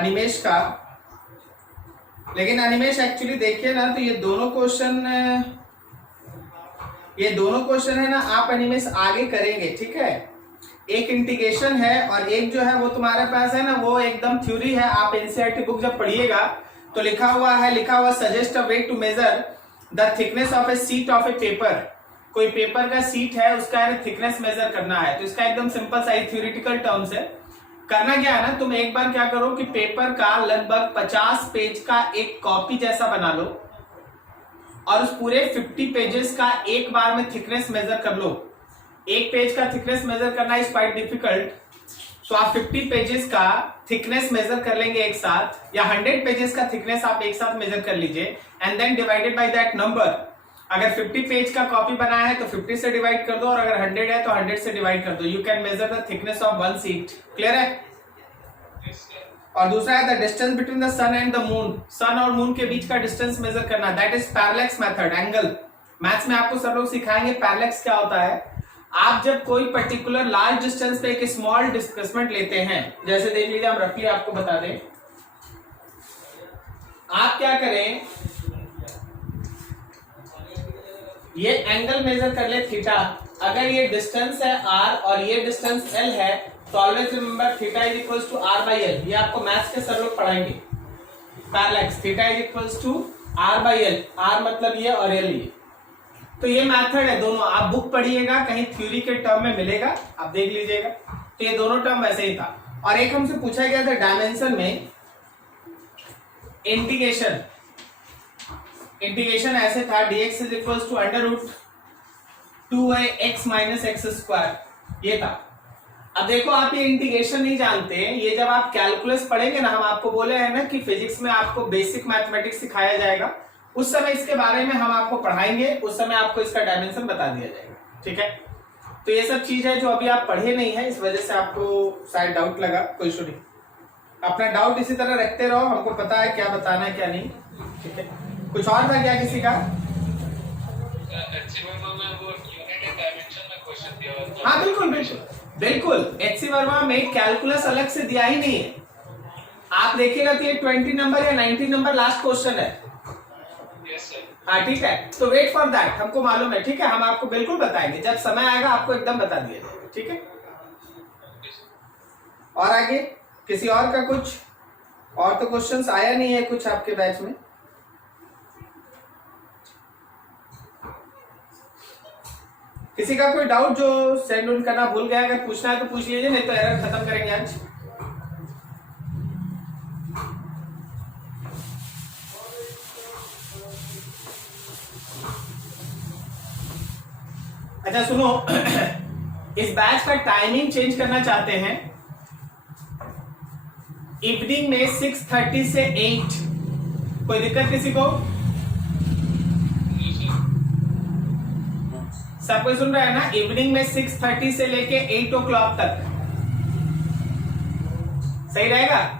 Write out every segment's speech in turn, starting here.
अनिमेश का। लेकिन अनिमेश एक्चुअली देखिए ना, तो ये दोनों क्वेश्चन है ना, आप अनिमेश आगे करेंगे, ठीक है। एक इंटीग्रेशन है और एक जो है वो तुम्हारे पास है ना, वो एकदम थ्योरी है। आप एनसीईआरटी बुक जब पढ़िएगा तो लिखा हुआ suggest a way to measure the thickness of a sheet of a paper. कोई पेपर का सीट है, उसका थिकनेस मेजर करना है, तो इसका एकदम सिंपल सा थ्योरेटिकल टर्म्स है। करना क्या है ना, तुम एक बार क्या करो कि पेपर का लगभग 50 पेज का एक कॉपी जैसा बना लो और उस पूरे 50 पेजेस का एक बार में थिकनेस मेजर कर लो। एक पेज का थिकनेस मेजर करना इज क्वाइट डिफिकल्ट, तो आप 50 पेजेस का थिकनेस मेजर कर लेंगे एक साथ, या 100 पेजेस का थिकनेस आप एक साथ मेजर कर लीजिए and then divided by that number. अगर 50 पेज का कॉपी बना है तो 50 से डिवाइड कर दो, और अगर 100 है तो 100 से डिवाइड कर दो। You can measure the thickness of one sheet. Clear है? और दूसरा है the distance between the sun and the moon. Sun और मून के बीच का डिस्टेंस मेजर करना, that is parallax method, angle. Maths में आपको सब लोग सिखाएंगे पैरेलैक्स क्या होता है। आप जब कोई पर्टिकुलर लार्ज डिस्टेंस पे एक स्मॉल डिस्प्लेसमेंट लेते हैं, जैसे देख लीजिए, हम रफली आपको बता दें, आप क्या करें, ये एंगल मेजर कर ले थीटा। अगर ये डिस्टेंस है r और ये डिस्टेंस l है, तो always remember theta is equals to r by l। ये आपको मैथ्स के सर लोग पढ़ाएंगे। Parallax theta is equals to r by l, r मतलब ये और l ये। तो ये मेथड है दोनों, आप बुक पढ़िएगा, कहीं थ्योरी के टर्म में मिलेगा, आप देख लीजिएगा। तो ये दोनों टर्म वैसे ही था। और एक हमसे पूछा गया था डायमेंशन में, इंटीग्रेशन ऐसे था, dx is equals to under root 2x minus x square, ये था। अब देखो, आप ये इंटीग्रेशन नहीं जानते, ये जब आप कैलकुलस पढ़ेंगे ना, हम आपको बोले हैं ना कि फिजिक्स में आपको बेसिक मैथमेटिक्स सिखाया जाएगा, उस समय इसके बारे में हम आपको पढ़ाएंगे, उस समय आपको इसका डायमेंशन बता दिया जाएगा, ठीक है। तो ये सब चीज है जो अभी आप पढ़े नहीं है, इस वजह से आपको शायद डाउट लगा, कोई इशू नहीं। अपना डाउट इसी तरह रखते रहो, हमको पता है क्या बताना है क्या नहीं, ठीक है। कुछ और था क्या किसी का? हाँ बिल्कुल बिल्कुल बिल्कुल, एचसी वर्मा में कैलकुलस अलग से दिया ही नहीं है। आप देखिएगा तो ये 20 नंबर या 19 नंबर लास्ट क्वेश्चन है। हाँ ठीक है, तो वेट फॉर दैट, हमको मालूम है, ठीक है। हम आपको बिल्कुल बताएंगे, जब समय आएगा आपको एकदम बता दिया जाएगा, ठीक है। और आगे किसी और का कुछ और तो क्वेश्चंस आया नहीं है कुछ आपके बैच में? किसी का कोई डाउट जो सेंड ऑन करना भूल गया, अगर पूछना है तो पूछ लीजिए, नहीं तो एरर खत्म करेंगे आज। अच्छा सुनो, इस बैच का टाइमिंग चेंज करना चाहते हैं, इवनिंग में 6:30 से 8। कोई दिक्कत किसी को? सब कोई सुन रहा है ना? इवनिंग में 6:30 से लेके 8 o'clock तक सही रहेगा।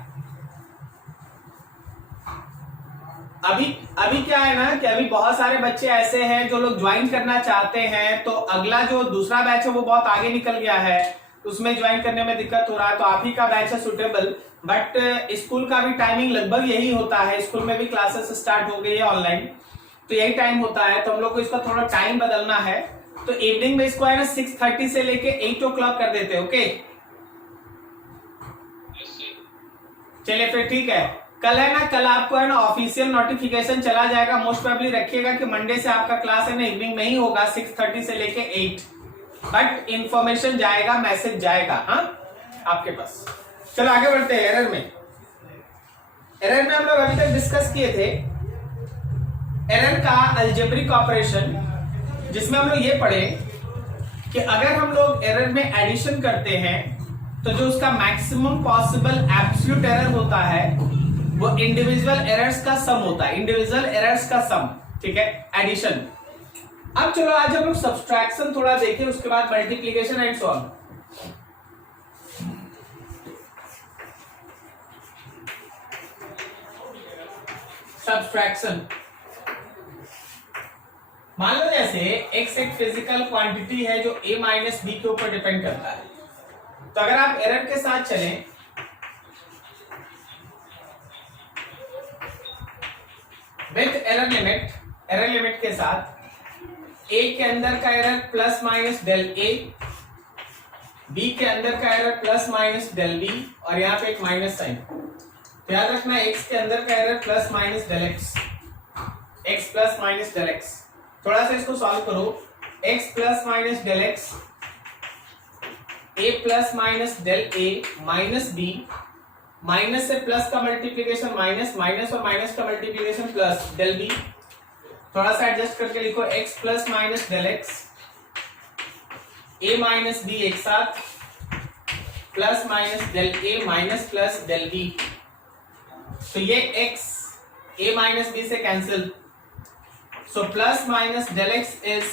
अभी क्या है ना कि अभी बहुत सारे बच्चे ऐसे हैं जो लोग ज्वाइन करना चाहते हैं, तो अगला जो दूसरा बैच है वो बहुत आगे निकल गया है, उसमें ज्वाइन करने में दिक्कत हो रहा है, तो आप ही का बैच है सुटेबल। बट स्कूल का भी टाइमिंग लगभग यही होता है, स्कूल में भी क्लासेस स्टार्ट हो गई है ऑनलाइन, तो यही टाइम होता है, तो हम लोग को इसका थोड़ा टाइम बदलना है। तो इवनिंग में इसको है ना 6:30 से लेके 8 o'clock कर देते हैं, ओके। चलिए फिर ठीक है, कल है ना, कल आपको है ना ऑफिशियल नोटिफिकेशन चला जाएगा, मोस्ट प्रोबेबली रखिएगा कि मंडे से आपका क्लास है ना इवनिंग में ही होगा 6:30 से लेके 8, बट इंफॉर्मेशन जाएगा, मैसेज जाएगा हाँ आपके पास। चलो आगे बढ़ते हैं। एरर में हम लोग अभी तक डिस्कस किए थे एरर का अलजेब्रिक ऑपरेशन, जिसमें हम लोग ये पढ़े कि अगर हम लोग एरर में एडिशन करते हैं तो जो उसका मैक्सिमम पॉसिबल एब्सोल्यूट एरर होता है वो इंडिविजुअल एरर्स का सम होता है, इंडिविजुअल एरर्स का सम, ठीक है, एडिशन। अब चलो आज हम लोग सब्सट्रैक्शन थोड़ा देखें, उसके बाद multiplication and so on. Subtraction, मान लो जैसे x एक फिजिकल क्वांटिटी है जो a माइनस बी के ऊपर डिपेंड करता है, तो अगर आप एरर के साथ चलें विथ एरर लिमिट के साथ ए के अंदर का error plus minus del A, B के अंदर का error plus minus del B, और यहाँ पे एक माइनस साइन। तो याद रखना एक्स के अंदर का error plus minus del x, x plus minus del x. थोड़ा सा इसको सॉल्व करो, x plus minus del x, a plus minus del A minus b, minus से प्लस का मल्टीप्लीकेशन माइनस, माइनस और माइनस का मल्टीप्लीकेशन प्लस डेल बी। थोड़ा सा एडजस्ट करके लिखो, x plus minus del x, a minus b एक साथ, प्लस माइनस डेल ए माइनस प्लस डेल बी। तो ये x a माइनस बी से cancel, so plus minus del x is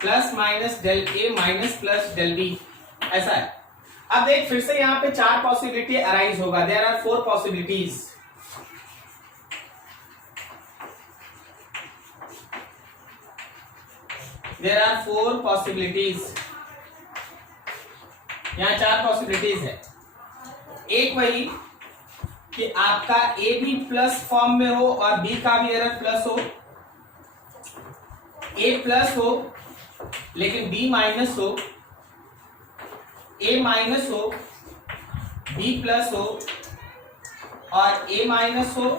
plus minus del A minus plus del B, ऐसा है। अब देख फिर से यहां पे चार पॉसिबिलिटी अराइज होगा, there are 4 possibilities. There are 4 possibilities, यहां 4 पॉसिबिलिटीज है। एक वही कि आपका ए भी प्लस फॉर्म में हो और बी का भी एरर प्लस हो, ए प्लस हो लेकिन बी माइनस हो, ए माइनस हो बी प्लस हो, और ए माइनस हो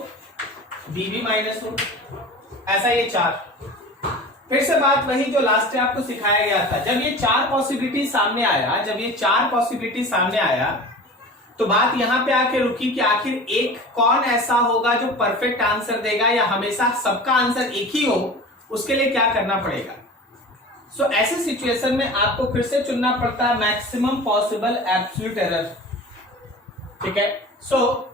बी भी माइनस हो, ऐसा ये 4। फिर से बात वही जो लास्ट में आपको सिखाया गया था, जब ये 4 पॉसिबिलिटी सामने आया, तो बात यहां पे आके रुकी कि आखिर एक कौन ऐसा होगा जो परफेक्ट आंसर देगा, या हमेशा सबका आंसर एक ही हो, उसके लिए क्या करना पड़ेगा। सो ऐसे सिचुएशन में आपको फिर से चुनना पड़ता है मैक्सिमम पॉसिबल एब्सोल्यूट एरर, ठीक है। So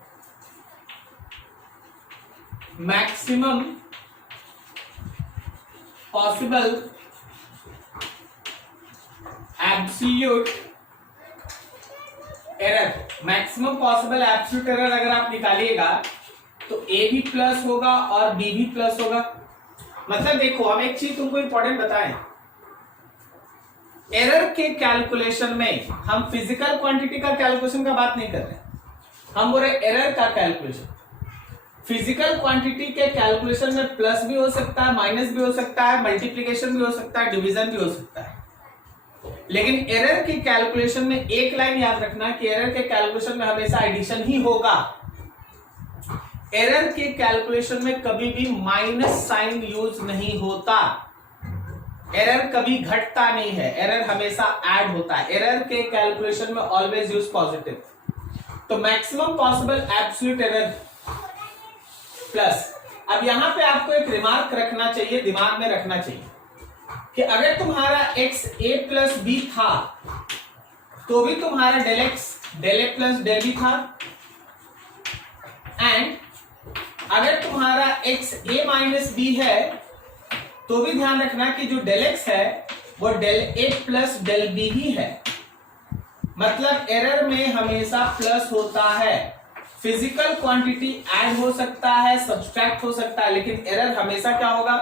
maximum possible absolute error, maximum possible absolute error अगर आप निकालिएगा तो ए भी प्लस होगा और बी भी प्लस होगा। मतलब देखो, हम एक चीज तुमको इंपॉर्टेंट बताएं, एरर के कैलकुलेशन में हम फिजिकल क्वांटिटी का कैलकुलेशन का बात नहीं कर रहे, हम बोल रहे एरर का कैलकुलेशन। फिजिकल क्वांटिटी के कैलकुलेशन में प्लस भी हो सकता है, माइनस भी हो सकता है, मल्टीप्लीकेशन भी हो सकता है, डिवीजन भी हो सकता है। लेकिन एरर की कैलकुलेशन में एक लाइन याद रखना कि एरर के कैलकुलेशन में हमेशा एडिशन ही होगा। एरर के कैलकुलेशन में कभी भी माइनस साइन यूज नहीं होता, एरर कभी घटता नहीं है, एरर हमेशा ऐड होता है। एरर के कैलकुलेशन में ऑलवेज यूज पॉजिटिव। तो maximum possible absolute error plus. अब यहां पे आपको एक रिमार्क रखना चाहिए, दिमाग में रखना चाहिए कि अगर तुम्हारा x a प्लस बी था तो भी तुम्हारा del x del a plus del B था, एंड अगर तुम्हारा x a माइनस बी है तो भी ध्यान रखना कि जो डेल x है वो del a plus del b ही है। मतलब एरर में हमेशा प्लस होता है। फिजिकल क्वांटिटी ऐड हो सकता है, सब्सट्रैक्ट हो सकता है, लेकिन एरर हमेशा क्या होगा,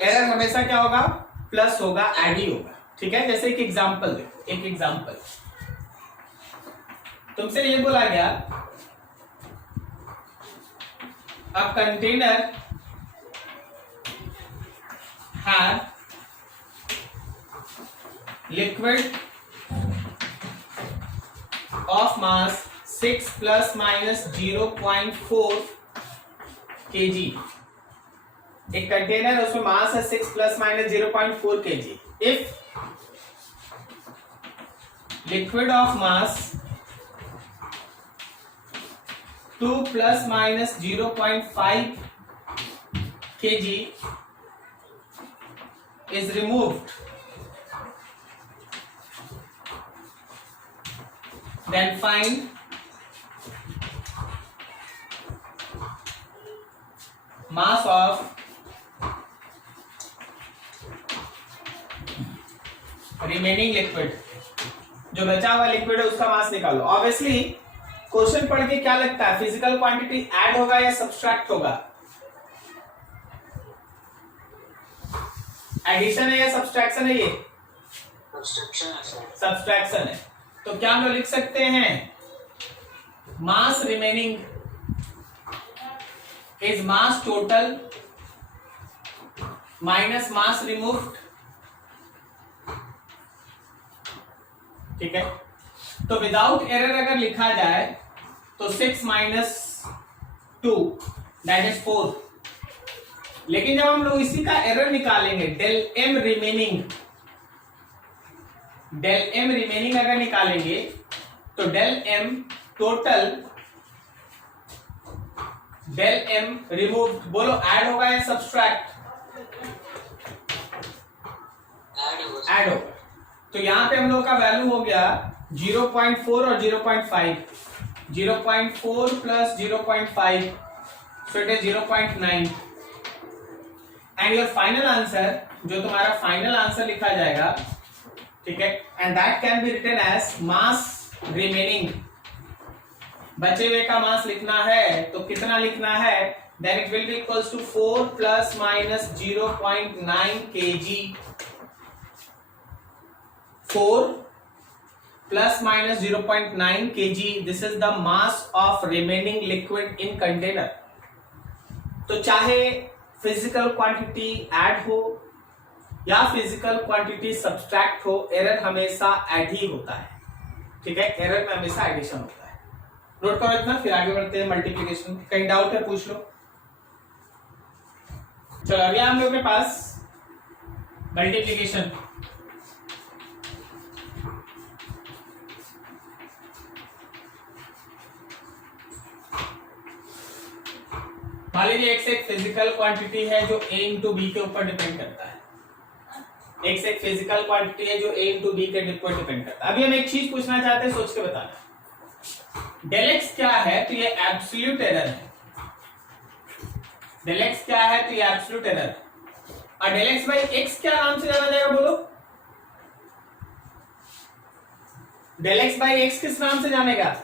एरर हमेशा क्या होगा, प्लस होगा, ऐड ही होगा। ठीक है, जैसे एक एग्जांपल देखो, एक एग्जांपल तुमसे ये बोला गया, a container have liquid of mass 6 plus minus 0.4 kg। एक कंटेनर, उसमें मास है 6 plus minus 0.4 kg। If liquid of mass 2 plus minus 0.5 kg is removed, then find mass of remaining liquid. जो बचा हुआ लिक्विड है उसका मास निकालो। ऑब्वियसली क्वेश्चन पढ़ के क्या लगता है, फिजिकल क्वांटिटी ऐड होगा या सब्सट्रैक्ट होगा? एडिशन है या सब्सट्रैक्शन है? ये सब्सट्रैक्शन है। तो क्या हम लोग लिख सकते हैं, mass remaining is mass total minus mass removed. ठीक है, तो विदाउट एरर अगर लिखा जाए तो 6 माइनस 2 दैट इज 4। लेकिन जब हम लोग इसी का एरर निकालेंगे, डेल एम रिमेनिंग अगर निकालेंगे तो del M total, del M remove, बोलो ऐड होगा या सब्सट्रैक्ट? ऐड होगा। तो यहां पे हम लोग का वैल्यू हो गया 0.4 और 0.5, 0.4 plus 0.5, so it is 0.9। And your final answer, जो तुम्हारा फाइनल आंसर लिखा जाएगा, ठीक है, and that can be written as mass remaining. बचे हुए का मास लिखना है तो कितना लिखना है? Then it will be equals to 4 plus minus 0.9 kg। 4 plus minus 0.9 kg, this is the mass of remaining liquid in container। तो चाहे फिजिकल क्वांटिटी ऐड हो या फिजिकल क्वांटिटी सब्सट्रैक्ट हो, एरर हमेशा ऐड ही होता है। ठीक है, एरर में हमेशा एडिशन होता है। नोट करो इतना, फिर आगे बढ़ते हैं मल्टीप्लिकेशन। कहीं डाउट है पूछ लो। चलो अभी हम लोग के पास मल्टीप्लिकेशन। मान लीजिए एक्स एक फिजिकल क्वांटिटी है जो a इंटू बी के ऊपर डिपेंड करता है। एक्स एक फिजिकल क्वांटिटी है जो a इंटू बी के ऊपर डिपेंड करता है। अभी हम एक चीज पूछना चाहते हैं, सोच के बताना। डेल एक्स क्या है? तो ये एब्सोल्यूट एरर है। डेल एक्स क्या है? तो ये एब्सोल्यूट एरर है। और डेल एक्स बाई एक्स क्या नाम से जाना जाएगा? बोलो, डेल एक्स बाई एक्स किस नाम से जानेगा?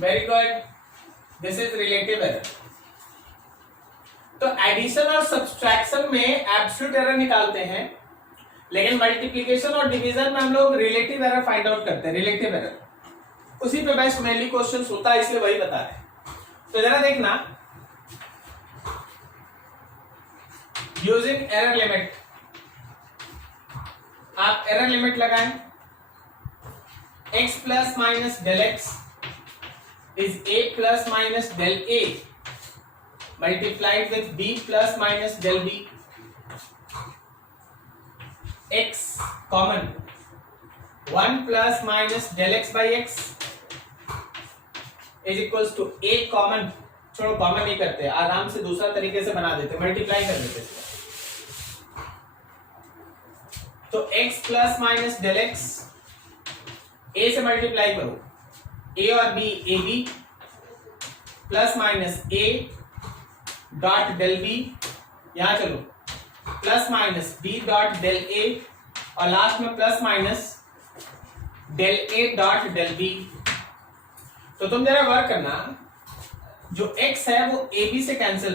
Very good, this is relative error. तो एडिशन और सब्सट्रैक्शन में एब्सोल्यूट एरर निकालते हैं, लेकिन मल्टीप्लिकेशन और डिवीजन में हम लोग रिलेटिव एरर फाइंड आउट करते हैं। रिलेटिव एरर उसी पे बेस्ट मेनली क्वेश्चन होता है, इसलिए वही बता रहे हैं। तो जरा देखना, यूजिंग एरर लिमिट, आप एरर लिमिट लगाएं। x plus minus del x is a plus minus del a multiplied with b plus minus del b। x common 1 plus minus del x by x is equals to a common, छोड़ो common नहीं करते, आराम से दूसरा तरीके से बना देते, मल्टीप्लाई कर देते। तो x plus minus del x, a से मल्टीप्लाई करो, a और b, A B plus minus a dot del B, यहां चलो plus minus b dot del a, और लास्ट में plus minus del a dot del b। तो तुम जरा वर्क करना, जो x है वो a b से कैंसिल,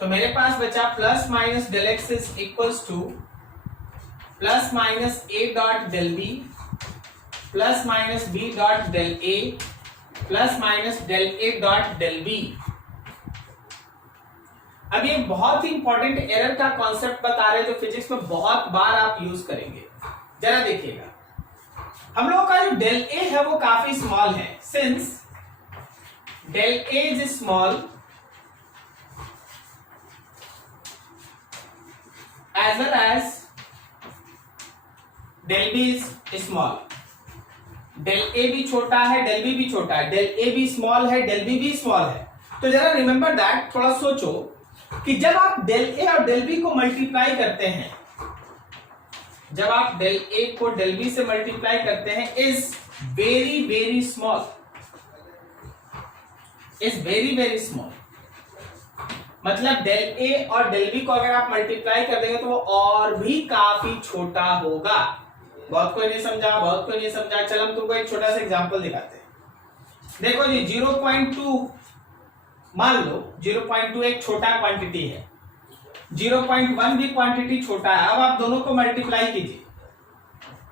तो मेरे पास बचा plus minus del x is equals to plus minus a dot del b plus minus b dot del a plus minus del a dot del b। अब ये बहुत ही इंपॉर्टेंट एरर का कॉन्सेप्ट बता रहे हैं, जो फिजिक्स में बहुत बार आप यूज करेंगे। जरा देखिएगा, हम लोगों का जो डेल a है वो काफी स्मॉल है। Since del a is small as well as del b is small. Del a भी छोटा है, डेल बी भी छोटा है, डेल ए भी स्मॉल है, डेल बी भी स्मॉल है। तो जरा रिमेंबर दैट, थोड़ा सोचो कि जब आप डेल ए और डेल बी को मल्टीप्लाई करते हैं, जब आप डेल ए को डेल बी से मल्टीप्लाई करते हैं, is very very small, is very very small. मतलब डेल ए और डेल बी को अगर आप मल्टीप्लाई कर देंगे तो वो और भी काफी छोटा होगा। बहुत कोई नहीं समझा, बहुत कोई नहीं समझा। चल हम तुमको एक छोटा सा एग्जांपल दिखाते हैं। देखो जी 0.2 मान लो, 0.2 एक छोटा क्वांटिटी है, 0.1 भी क्वांटिटी छोटा है। अब आप दोनों को मल्टीप्लाई कीजिए,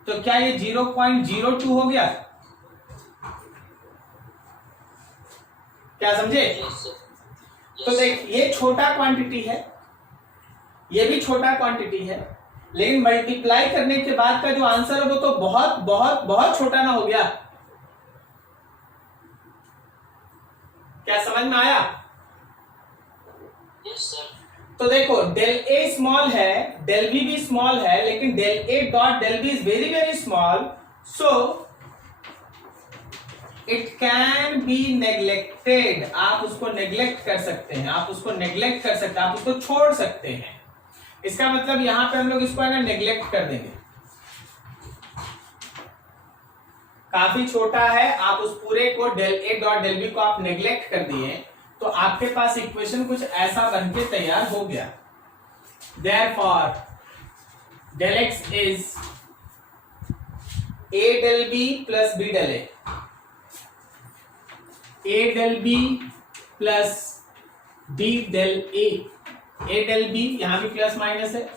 तो क्या ये 0.02 हो गया? क्या समझे? तो देख, ये छोटा क्वांटिटी है, ये भी छोटा क्वांटिटी है, लेकिन मल्टीप्लाई करने के बाद का जो आंसर है वो तो बहुत बहुत बहुत छोटा ना हो गया? क्या समझ में आया? Yes sir. तो देखो, डेल ए स्मॉल है, डेल बी भी स्मॉल है, लेकिन del A dot del B is very very small, so it can be neglected. आप उसको नेग्लेक्ट कर सकते हैं, आप उसको नेग्लेक्ट कर सकते हैं, आप उसको छोड़ सकते हैं। इसका मतलब यहां पे हम लोग इसको है ना नेग्लेक्ट कर देंगे। काफी छोटा है, आप उस पूरे को del A dot del B को आप नेग्लेक्ट कर दिए, तो आपके पास इक्वेशन कुछ ऐसा बनके तैयार हो गया। Therefore del x is A del B plus B del A del B plus B del A del B, यहां भी प्लस माइनस है,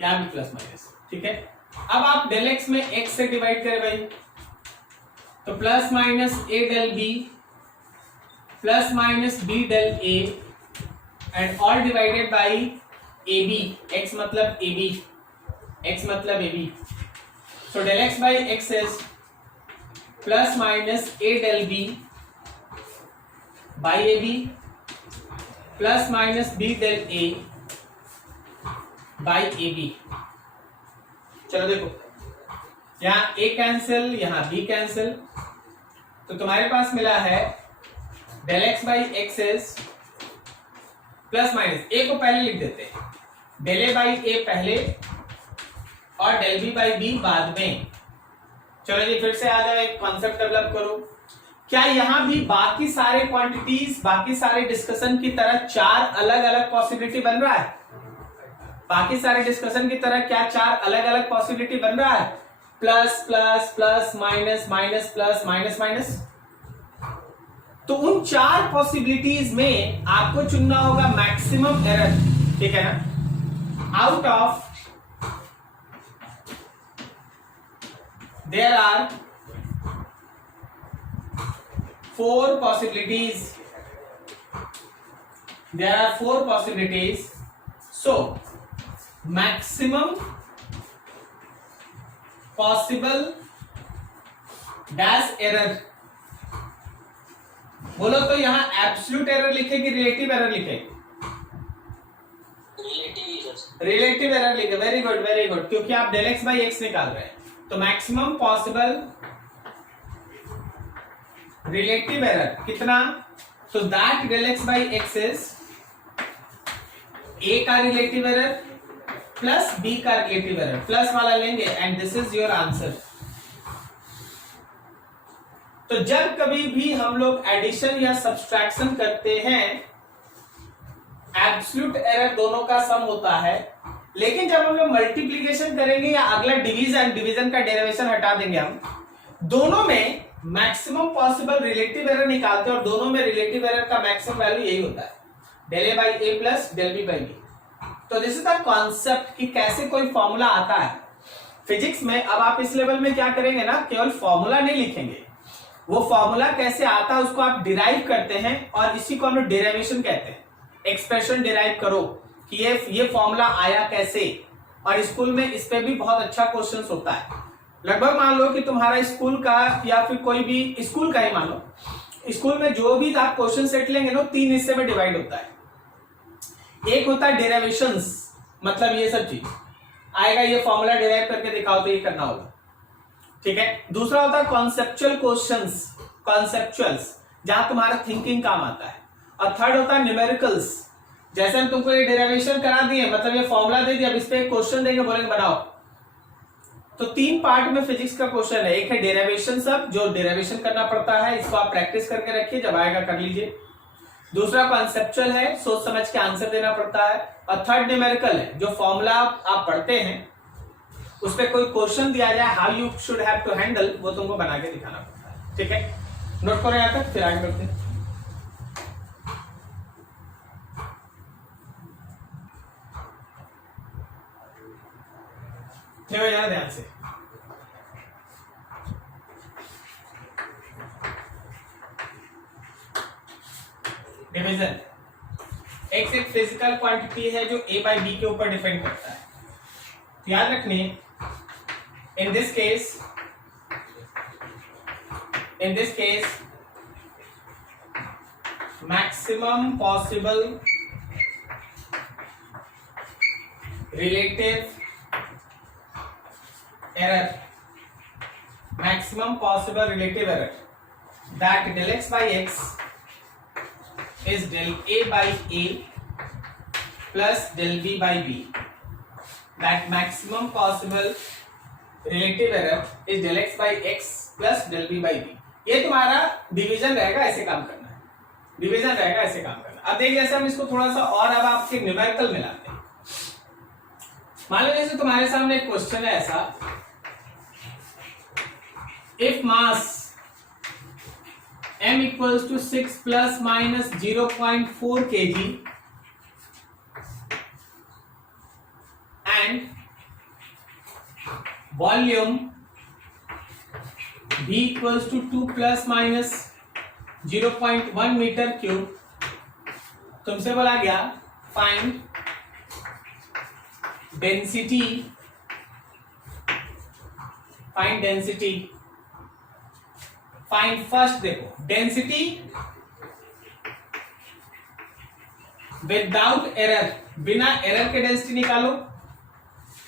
यहां भी प्लस माइनस, ठीक है। अब आप डेल एक्स में एक्स से डिवाइड करें भाई, तो plus minus a del B plus minus b del a and all divided by a b, x मतलब ए बी, एक्स मतलब a b. So del x by x is plus minus a del b by a B plus minus b del a by a b. चलो देखो, यहां a cancel, यहां b cancel, तो तुम्हारे पास मिला है del x by x is plus minus, a को पहले लिख देते हैं, डेल ए बाई ए पहले और डेल बी बाई बी बाद में। चलो जी फिर से आ जाओ, एक कॉन्सेप्ट डेवलप करो। क्या यहां भी बाकी सारे क्वांटिटीज, बाकी सारे डिस्कशन की तरह चार अलग अलग पॉसिबिलिटी बन रहा है? बाकी सारे डिस्कशन की तरह क्या चार अलग अलग पॉसिबिलिटी बन रहा है? Plus plus plus minus minus plus minus minus. तो उन चार पॉसिबिलिटीज में आपको चुनना होगा मैक्सिमम एरर, ठीक है ना। Out of there are 4 possibilities, there are 4 possibilities, so maximum possible dash error, बोलो तो यहां एब्सोल्यूट एरर लिखे कि रिलेटिव एरर लिखे? रिलेटिव एरर लिखे, वेरी गुड, क्योंकि आप डेल एक्स बाई एक्स निकाल रहे हैं। तो मैक्सिमम पॉसिबल रिलेटिव एरर कितना? तो that del x by x is a का रिलेटिव एरर प्लस बी का रिलेटिव एरर, प्लस वाला लेंगे and this is your answer. तो जब कभी भी हम लोग एडिशन या सब्सट्रैक्शन करते हैं, एब्सोल्यूट एरर दोनों का सम होता है, लेकिन जब हम लोग मल्टीप्लीकेशन करेंगे या अगला डिवीजन का डेरिवेशन हटा देंगे, हम दोनों में मैक्सिमम पॉसिबल रिलेटिव एरर निकालते हैं और दोनों में रिलेटिव एरर का मैक्सिमम वैल्यू यही होता है, del a by a plus del b by b. तो दिस इज द कॉन्सेप्ट कि कैसे कोई फॉर्मूला आता है फिजिक्स में। अब आप इस लेवल में क्या करेंगे ना, केवल फॉर्मूला नहीं लिखेंगे, वो फॉर्मूला कैसे आता है उसको आप डिराइव करते हैं, और इसी को हम लोग डेरिवेशन कहते हैं। एक्सप्रेशन डिराइव करो कि ये फॉर्मूला आया कैसे, और स्कूल में इस पे भी बहुत अच्छा क्वेश्चन होता है। लगभग मान लो कि तुम्हारा स्कूल का या फिर कोई भी स्कूल का ही मान लो, स्कूल में जो भी आप क्वेश्चन सेट लेंगे ना 3 हिस्से में डिवाइड होता है। एक होता है डेरिवेशंस, मतलब ये सब चीज आएगा, ये फॉर्मूला डिराइव करके दिखाओ तो ये करना होगा, ठीक है। दूसरा होता है कॉन्सेप्चुअल क्वेश्चंस, कॉन्सेप्चुअल्स जहां तुम्हारा थिंकिंग काम आता है। और थर्ड होता है न्यूमेरिकल्स, जैसे हम तुमको ये डेरिवेशन करा दिए, मतलब ये फॉर्मूला दे दिया, अब इस पे एक क्वेश्चन देंगे, बोलेंगे बनाओ। तो 3 पार्ट में फिजिक्स का क्वेश्चन है। एक है डेरिवेशन, सब जो डेरिवेशन करना पड़ता है, इसको आप प्रैक्टिस करके रखिए, जब आएगा कर लीजिए। दूसरा कॉन्सेप्चुअल है, सोच समझ के आंसर देना पड़ता है। और थर्ड न्यूमेरिकल है, जो फॉर्मूला आप पढ़ते हैं उस पर कोई क्वेश्चन दिया जाए, how you should have to handle, वो तुमको बना के दिखाना पड़ता है, ठीक है। नोट करो यहां तक, फिर आगे बढ़ते हैं। ध्यान से, डिवीजन। एक्स एक फिजिकल क्वांटिटी है जो ए बाई बी के ऊपर डिपेंड करता है। याद रखने, in this case maximum possible relative error that del x by x is del a by a plus del b by b. That maximum possible relative error is del x by x plus del b by b. ये तुम्हारा division रहेगा, ऐसे काम करना है। Division रहेगा, ऐसे काम करना। अब देखिए जैसे हम इसको थोड़ा सा और अब आपके न्यूमेरिकल मिलाते हैं। मान लो जैसे तुम्हारे सामने एक क्वेश्चन है ऐसा, if mass m equals to 6 plus minus 0.4 kg and volume v equals to 2 plus minus 0.1 meter cube, तुमसे बोला गया फाइंड डेंसिटी, फाइंड फर्स्ट देखो डेंसिटी विदाउट एरर, बिना एरर के डेंसिटी निकालो।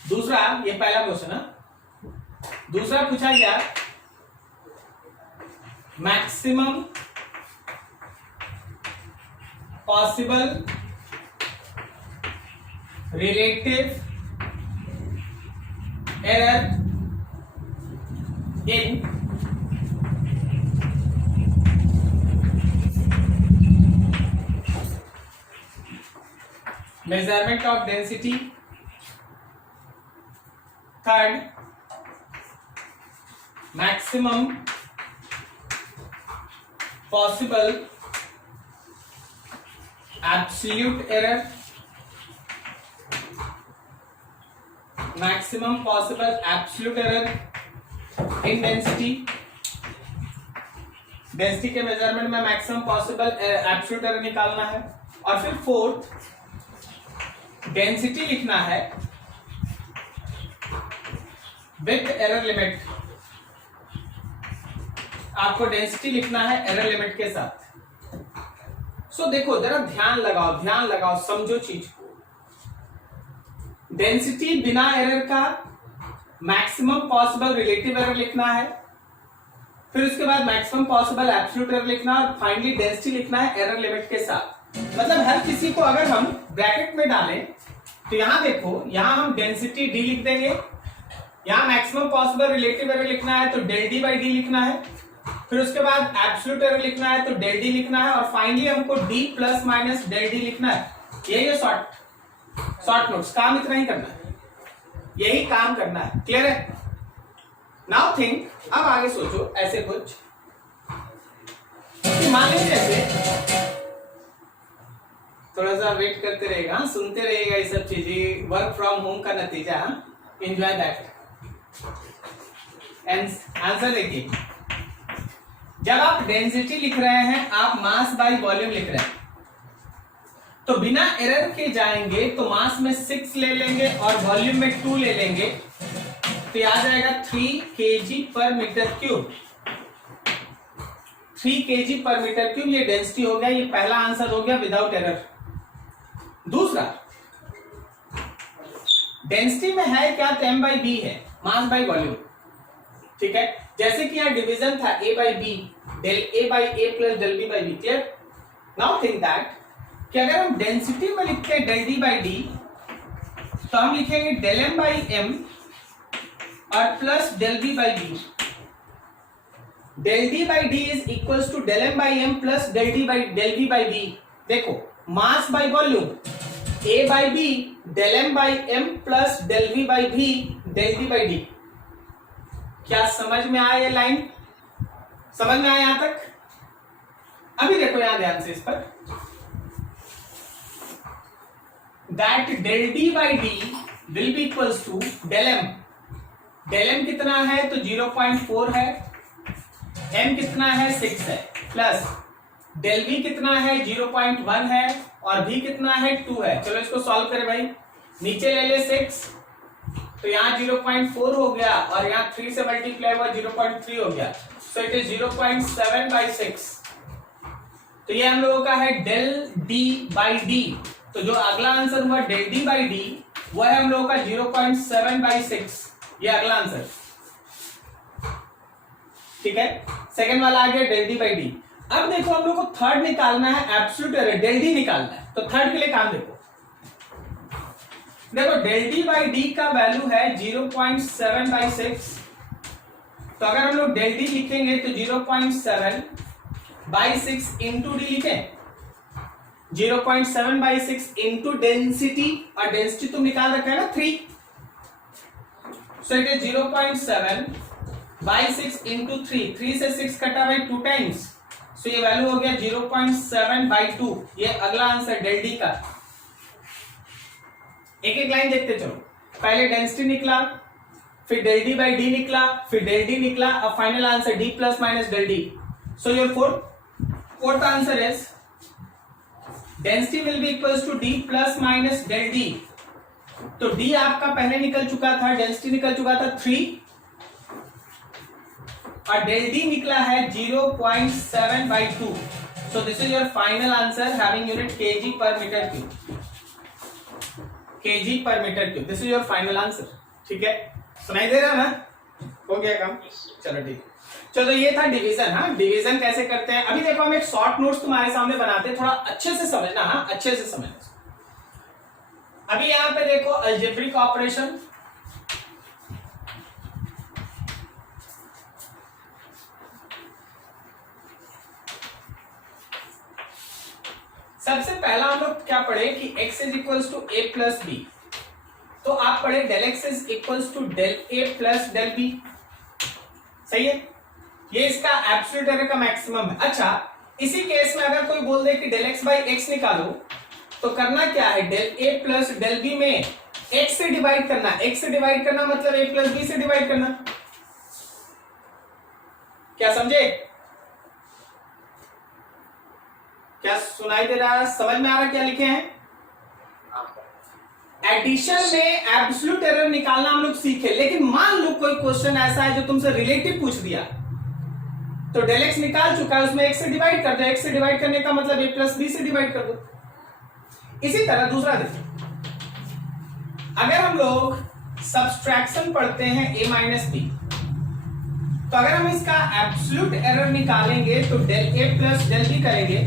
दूसरा, ये पहला क्वेश्चन है। दूसरा पूछा गया maximum possible relative error in measurement of density. Third, maximum possible absolute error, maximum possible absolute error in density. Density के मेजरमेंट में मैक्सिमम पॉसिबल एब्सोल्यूट एरर निकालना है। और फिर फोर्थ, डेंसिटी लिखना है विद एरर लिमिट। आपको डेंसिटी लिखना है एरर लिमिट के साथ। सो देखो जरा ध्यान लगाओ, समझो चीज को। डेंसिटी बिना एरर का, मैक्सिमम पॉसिबल रिलेटिव एरर लिखना है, फिर उसके बाद मैक्सिमम पॉसिबल एब्सोल्यूट एरर लिखना है, और फाइनली डेंसिटी लिखना है एरर लिमिट के साथ। मतलब हर किसी को अगर हम ब्रैकेट में डालें तो यहां देखो, यहां हम डेंसिटी डी लिख देंगे, यहां मैक्सिमम पॉसिबल रिलेटिव एरर लिखना है तो डेल डी बाई डी लिखना है, फिर उसके बाद एब्सोल्यूट एरर लिखना है तो डेल डी लिखना है, और फाइनली हमको d plus minus del d लिखना है। यही शॉर्ट नोट्स, काम इतना ही करना है, यही काम करना है। क्लियर है? नाउ थिंक, अब आगे सोचो ऐसे कुछ, मान लीजिए जैसे थोड़ा सा वेट करते रहेगा, सुनते रहेगा ये सब चीजें, वर्क फ्रॉम होम का नतीजा, एंजॉय दैट। आंसर देखिए, जब आप डेंसिटी लिख रहे हैं, आप मास बाय वॉल्यूम लिख रहे हैं, तो बिना एरर के जाएंगे तो मास में 6 ले लेंगे और वॉल्यूम में 2 ले लेंगे, तो आ जाएगा 3 kg पर मीटर क्यूब। 3 kg पर मीटर क्यूब, ये डेंसिटी हो गया। ये पहला आंसर हो गया विदाउट एरर। दूसरा, डेंसिटी में है क्या? तो m बाई बी है, मास बाई वॉल्यूम। ठीक है, जैसे कि यहाँ डिवीजन था a by b, del a by a plus del b by b. Clear? Now think that कि अगर हम डेंसिटी में लिखते हैं डेल d बाई डी, तो हम लिखेंगे डेल m बाई m और plus del b by b। Del d by d is equals to del m by m plus del b by b। देखो, mass by volume, a by b, del m by m plus del v by b, del d by d। क्या समझ में आया? ये line समझ में आया यहां तक? अभी देखो यहां ध्यान से इस पर, that del d by d will be equals to del m। Del m कितना है? तो 0.4 है, m कितना है? 6 है, प्लस डेल बी कितना है 0.1 है और बी कितना है 2 है। चलो इसको सॉल्व करें भाई। नीचे ले ले 6 तो यहाँ 0.4 हो गया और यहाँ 3 से मल्टीप्लाई हुआ 0.3 हो गया। सो इट इज 0.7/6। तो ये हम लोगों का है डेल डी बाई डी। तो जो अगला आंसर हुआ डेल डी बाई डी वो है हम लोगों का 0.7/6। ये अगला आंसर, ठीक है। सेकंड वाला आ गया डेल डी बाई डी। अब देखो हम लोग को थर्ड निकालना है, एब्सोल्यूट एरर डेल डी निकालना है। तो थर्ड के लिए काम देखो डेल डी बाई डी का वैल्यू है 0.7/6। तो अगर हम लोग डेल डी लिखेंगे तो 0.7/6 इंटू डी लिखें। 0.7/6 इंटू डेंसिटी, और डेंसिटी तुम निकाल रखा है ना 3। सो इट इज 0.7/6 इंटू 3 से 6 कटा बाई 2 टाइम्स। सो ये वैल्यू हो गया 0.7/2। ये अगला आंसर डेल डी का। एक एक लाइन देखते चलो। पहले डेंसिटी निकला, फिर डेल डी बाई डी निकला, फिर डेल डी निकला, अब final answer d plus minus del d. So your fourth answer is density will be equals to d plus minus del d. तो डी आपका पहले निकल चुका था, डेंसिटी निकल चुका था 3 और डेल डी निकला है 0.7/2। So this is your final answer having unit kg per metre cube. Kg per metre cube, this is your final answer. ठीक है, सुनाई दे रहा है ना? हो गया काम, चलो ठीक। चलो ये था डिवीजन। हाँ, डिवीजन कैसे करते हैं अभी देखो, हम एक शॉर्ट नोट्स तुम्हारे सामने बनाते हैं, थोड़ा अच्छे से समझना। हाँ, अच्छे से समझना। अभी यहां पे देखो अलजेब्रिक ऑपरेशन, सबसे पहला हम लोग क्या पढ़े कि x is equals to a plus b. तो आप पढ़े del x is equals to del a plus del b। सही है, ये इसका एब्सोल्यूट एरर का मैक्सिमम है। अच्छा, इसी केस में अगर कोई बोल दे कि डेल x बाई एक्स निकालो, तो करना क्या है, del a plus del b में x से डिवाइड करना। x से डिवाइड करना मतलब a प्लस b से डिवाइड करना। क्या समझे? क्या सुनाई दे रहा है? समझ में आ रहा क्या लिखे हैं? एडिशन में एब्सोल्यूट एरर निकालना हम लोग सीखे, लेकिन मान लो कोई क्वेश्चन ऐसा है जो तुमसे रिलेटिव पूछ दिया, तो डेल एक्स निकाल चुका है, उसमें एक्स से डिवाइड कर दो। एक्स से डिवाइड करने का मतलब ए प्लस बी से डिवाइड कर दो। इसी तरह दूसरा देखो, अगर हम लोग सब्सट्रैक्शन पढ़ते हैं ए माइनस बी, तो अगर हम इसका एब्सोल्यूट एरर निकालेंगे तो डेल ए प्लस डेल बी करेंगे,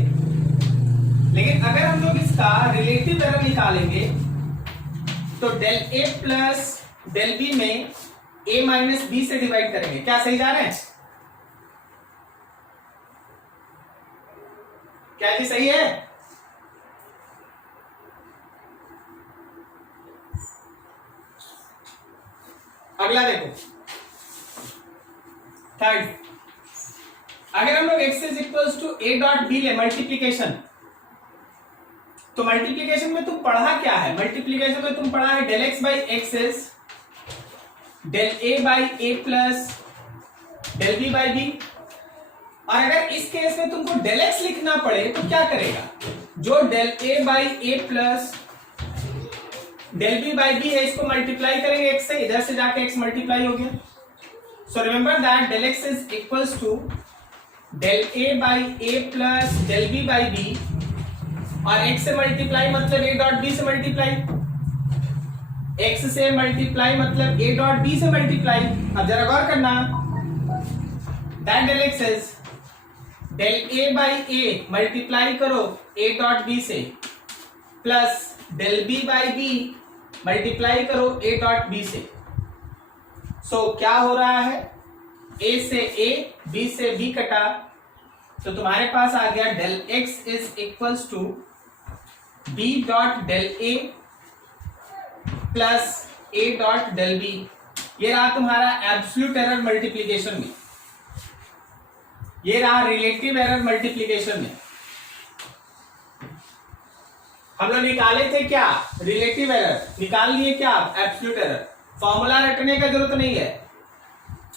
लेकिन अगर हम लोग इसका रिलेटिव एरर निकालेंगे तो डेल ए प्लस डेल बी में ए माइनस बी से डिवाइड करेंगे। क्या सही जा रहे हैं? क्या जी सही है? अगला देखो, थर्ड, अगर हम लोग x is equals to a dot b ले मल्टीप्लीकेशन, तो मल्टीप्लीकेशन में तुम पढ़ा क्या है? मल्टीप्लीकेशन में तुम पढ़ा है del x by x is del a by a plus del b by b. और अगर इस केस में तुमको डेल x लिखना पड़े तो क्या करेगा? जो del a by a plus del b by b है, इसको मल्टीप्लाई करेंगे x से, इधर से जाके x मल्टीप्लाई हो गया। So remember that del x is equals to del a by a plus del b by b, और x से मल्टीप्लाई मतलब a डॉट b से मल्टीप्लाई, x से मल्टीप्लाई मतलब a डॉट b से मल्टीप्लाई। अब जरा गौर करना, that del x is del a by a multiply करो a डॉट b से, plus del b by b multiply करो a डॉट b से। सो क्या हो रहा है, a से a, b से b कटा, तो तुम्हारे पास आ गया del x is equals to b dot del a plus a dot del b। ये रहा तुम्हारा एब्सोल्यूट एरर मल्टीप्लीकेशन में, ये रहा रिलेटिव एरर मल्टीप्लीकेशन में। हम लोग निकाले थे क्या? Relative error. निकाल लिए क्या? Absolute error. फॉर्मूला रटने का जरूरत नहीं है,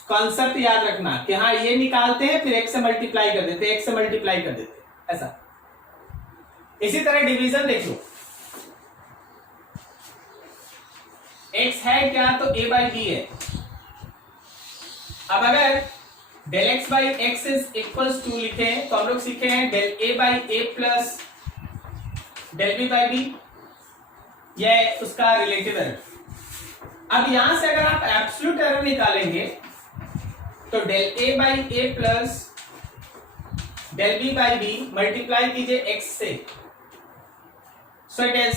कॉन्सेप्ट याद रखना कि हाँ ये निकालते हैं फिर x से मल्टीप्लाई कर देते, x से मल्टीप्लाई कर देते। ऐसा। इसी तरह डिवीजन देख लो, x है क्या, तो a बाई बी है। अब अगर del x by x is equals to लिखे तो हम लोग सीखे हैं del a by a plus del b by b, यह उसका रिलेटिव एरर। अब यहां से अगर आप एब्सोल्यूट एरर निकालेंगे तो del a by a plus del b by b multiply कीजिए एक्स से, so it is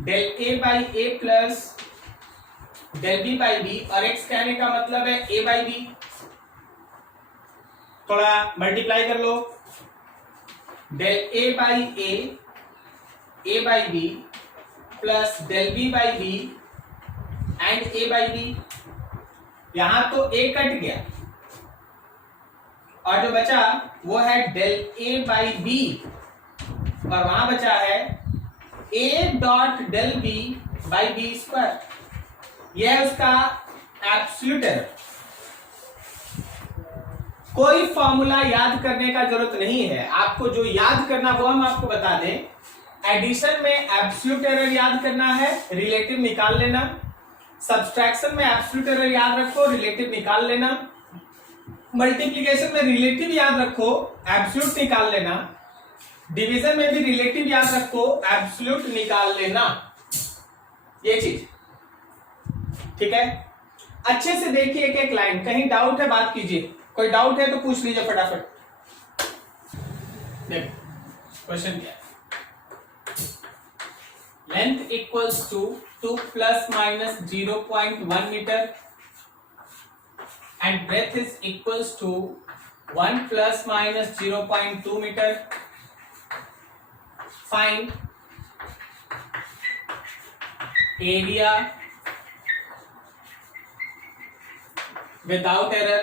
del a by a plus del b by b, और एक्स कहने का मतलब है ए बाई बी। थोड़ा मल्टीप्लाई कर लो, del a by a by b plus del b by b and a by b. यहां तो ए कट गया और जो बचा वो है डेल ए बाई बी, और वहां बचा है a dot del b by b square. यह है उसका एब्सोल्यूट एरर। कोई फॉर्मूला याद करने का जरूरत नहीं है, आपको जो याद करना वो हम आपको बता दें। एडिशन में एब्सोल्यूट एरर याद करना है, रिलेटिव निकाल लेना। सब्सट्रैक्शन में एब्सोल्यूट एरर याद रखो, रिलेटिव निकाल लेना। मल्टीप्लिकेशन में रिलेटिव याद रखो, एब्सोल्यूट निकाल लेना। डिवीजन में भी रिलेटिव याद रखो, एब्सोल्यूट निकाल लेना। ये चीज ठीक है। अच्छे से देखिए एक एक लाइन, कहीं डाउट है बात कीजिए, कोई डाउट है तो पूछ लीजिए फटाफट। देखो क्वेश्चन क्या है, length equals to 2 plus minus 0.1 metre and breadth is equals to 1 plus minus 0.2 meter. Find area without error.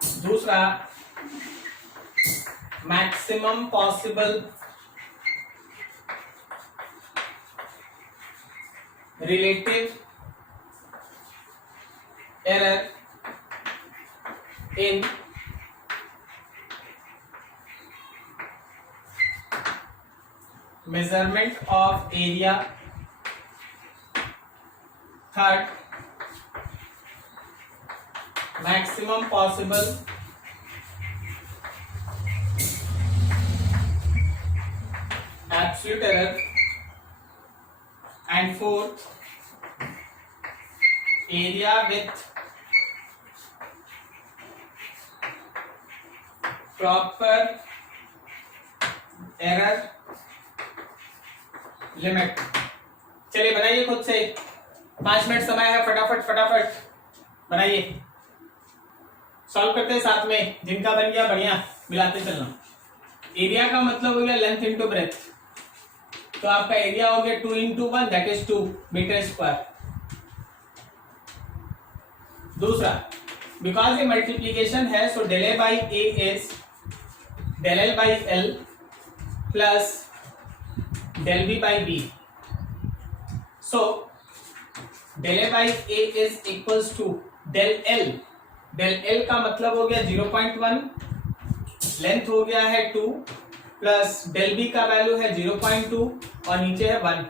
दूसरा, maximum possible relative error in measurement of area. Third, maximum possible absolute error. And fourth, area with proper error limit। चलिए बनाइए खुद से, 5 minute समय है, फटाफट फटाफट बनाइए। सॉल्व करते हैं साथ में, जिनका बन गया बढ़िया, मिलाते चलना। एरिया का मतलब हो गया लेंथ इंटू ब्रेथ, तो आपका एरिया हो गया 2 into 1 that is 2 metre square. दूसरा, बिकॉज ये मल्टीप्लीकेशन है so del a by a is del l by l plus del b by b. So del a by a is equals to del l. Del l का मतलब हो गया 0.1, length हो गया है 2 प्लस डेल बी का value है 0.2 और नीचे है 1।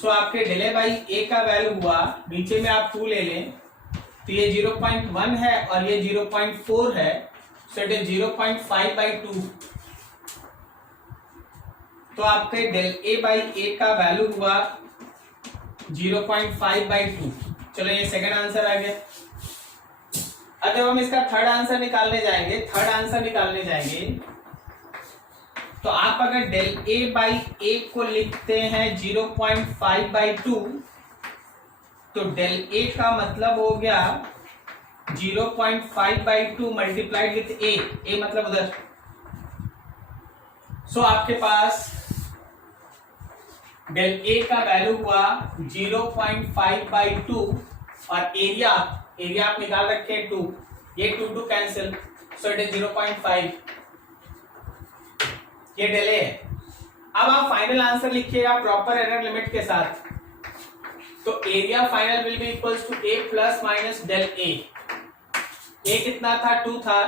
सो आपके डेल ए बाई ए का वैल्यू हुआ, नीचे में आप 2 ले लें तो ये 0.1 है और ये 0.4 है, सो इट इज 0.5/2। तो आपके डेल ए बाई ए का वैल्यू हुआ 0.5/2। चलो ये सेकंड आंसर आ गया। अब जब हम इसका थर्ड आंसर निकालने जाएंगे तो आप अगर डेल ए बाई ए को लिखते हैं 0.5/2 तो डेल ए का मतलब हो गया 0.5/2 मल्टीप्लाइड विथ ए मतलब उधर। सो आपके पास डेल ए का वैल्यू हुआ 0.5/2 और एरिया आप निकाल रखे 2, ये 2 कैंसिल, सो इट इज 0.5। ये डेल ए है। अब आप फाइनल आंसर लिखिएगा प्रॉपर एरर लिमिट के साथ, तो area final will be equals to a plus minus del a. A कितना था, 2 था,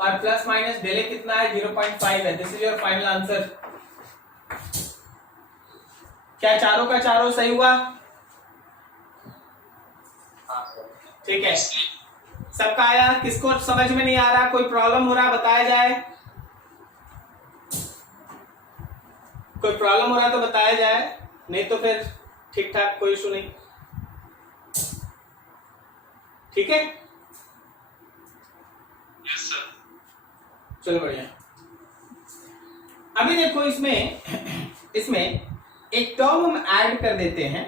और प्लस माइनस डेल ए कितना है 0.5 है। This is your final answer. क्या चारों का चारों सही हुआ? ठीक है, सबका आया? किसको समझ में नहीं आ रहा, कोई प्रॉब्लम हो रहा बताया जाए, कोई प्रॉब्लम हो रहा तो बताया जाए, नहीं तो फिर ठीक ठाक, कोई इशू नहीं। ठीक है, यस सर। चलो बढ़िया। अभी देखो इसमें एक टर्म हम ऐड कर देते हैं,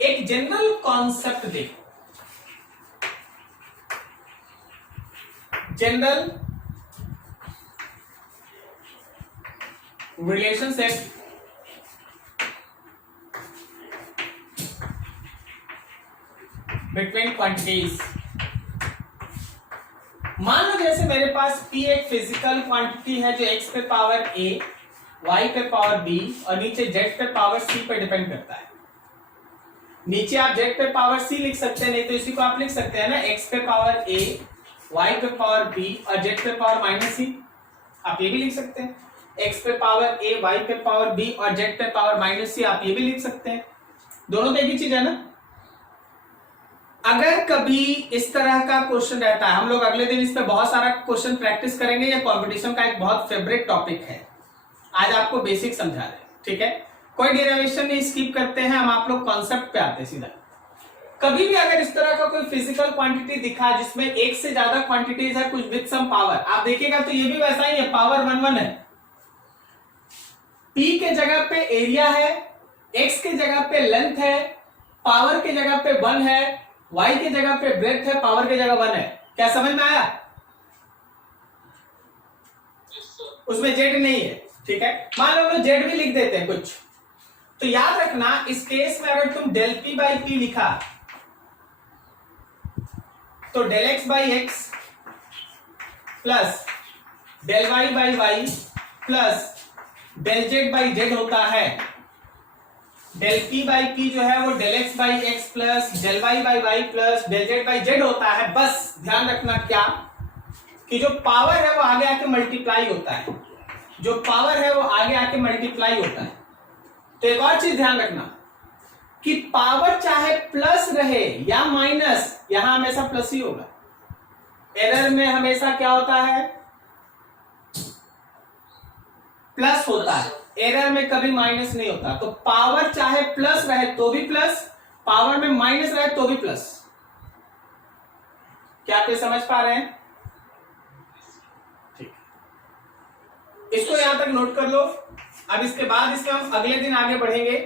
एक जनरल कॉन्सेप्ट देखो, जनरल रिलेशनशिप बिटवीन क्वांटिटीज। मान लो जैसे मेरे पास P एक फिजिकल क्वांटिटी है जो x पे पावर a, y पे पावर b और नीचे z पे पावर c पे डिपेंड करता है। नीचे आप z पे पावर c लिख सकते हैं, नहीं तो इसी को आप लिख सकते हैं ना, x पे पावर a, y पे पावर b और z पे पावर माइनस c। आप ये भी लिख सकते हैं, x पे पावर a, y पे पावर b और z पे पावर माइनस c, आप ये भी लिख सकते हैं। दोनों तो एक ही चीज है ना। अगर कभी इस तरह का क्वेश्चन रहता है, हम लोग अगले दिन इस पे बहुत सारा क्वेश्चन प्रैक्टिस करेंगे, ये कंपटीशन का एक बहुत फेवरेट टॉपिक है। आज आपको बेसिक समझा रहे हैं, ठीक है, कोई डेरिवेशन नहीं स्किप करते हैं, हम आप लोग कॉन्सेप्ट पे आते हैं सीधा। कभी भी अगर इस तरह का कोई फिजिकल क्वांटिटी दिखा जिसमें एक से ज्यादा क्वांटिटीज है कुछ विद सम पावर, आप देखिएगा तो ये भी वैसा ही है, पावर 1 1 है। P के जगह पे एरिया है, x के जगह पे लेंथ है, पावर के जगह पे 1 है, y के जगह पे ब्रेथ है, पावर के जगह 1 है। क्या समझ में आया? उसमें z नहीं है, ठीक है। मान लो हम z भी लिख देते हैं कुछ, तो याद रखना इस केस में अगर तुम डेल p बाई पी लिखा तो del x by x plus del y by y plus del z by z होता है। डेल p बाई पी जो है वो del x by x plus del y by y plus del z by z होता है। बस ध्यान रखना क्या कि जो पावर है वो आगे आके मल्टीप्लाई होता है, जो पावर है वो आगे आके मल्टीप्लाई होता है। तो एक और चीज ध्यान रखना कि पावर चाहे प्लस रहे या माइनस, यहां हमेशा प्लस ही होगा। एरर में हमेशा क्या होता है? प्लस होता है, एरर में कभी माइनस नहीं होता। तो पावर चाहे प्लस रहे तो भी प्लस, पावर में माइनस रहे तो भी प्लस। क्या आप ये समझ पा रहे हैं? ठीक, इसको यहां तक नोट कर लो। अब इसके बाद इसमें हम अगले दिन आगे बढ़ेंगे।